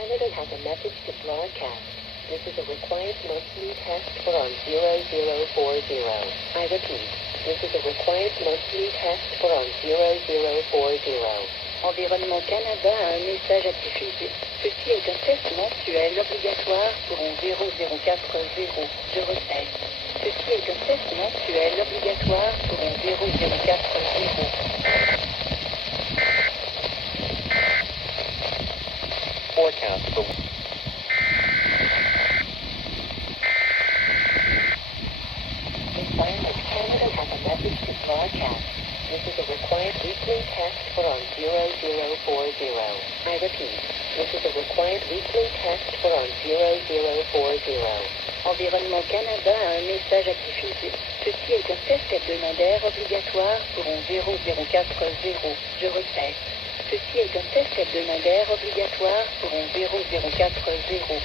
Canada has a message to broadcast. This is a required monthly test for on 0040. I repeat, this is a required monthly test for on 0040. Environnement Canada a un message à diffuser. Ceci est un test mensuel obligatoire pour un 0040. Je répète. Ceci est un test mensuel obligatoire pour un 0040. Forecast for Environment Canada has a message to broadcast. This is a required weekly test for on 0040. I repeat, this is a required weekly test for on 0040. Environnement Canada a un message à diffuser. Ceci est un test hebdomadaire obligatoire pour un 0040. Je répète. Ceci est un test hebdomadaire obligatoire pour un 0040.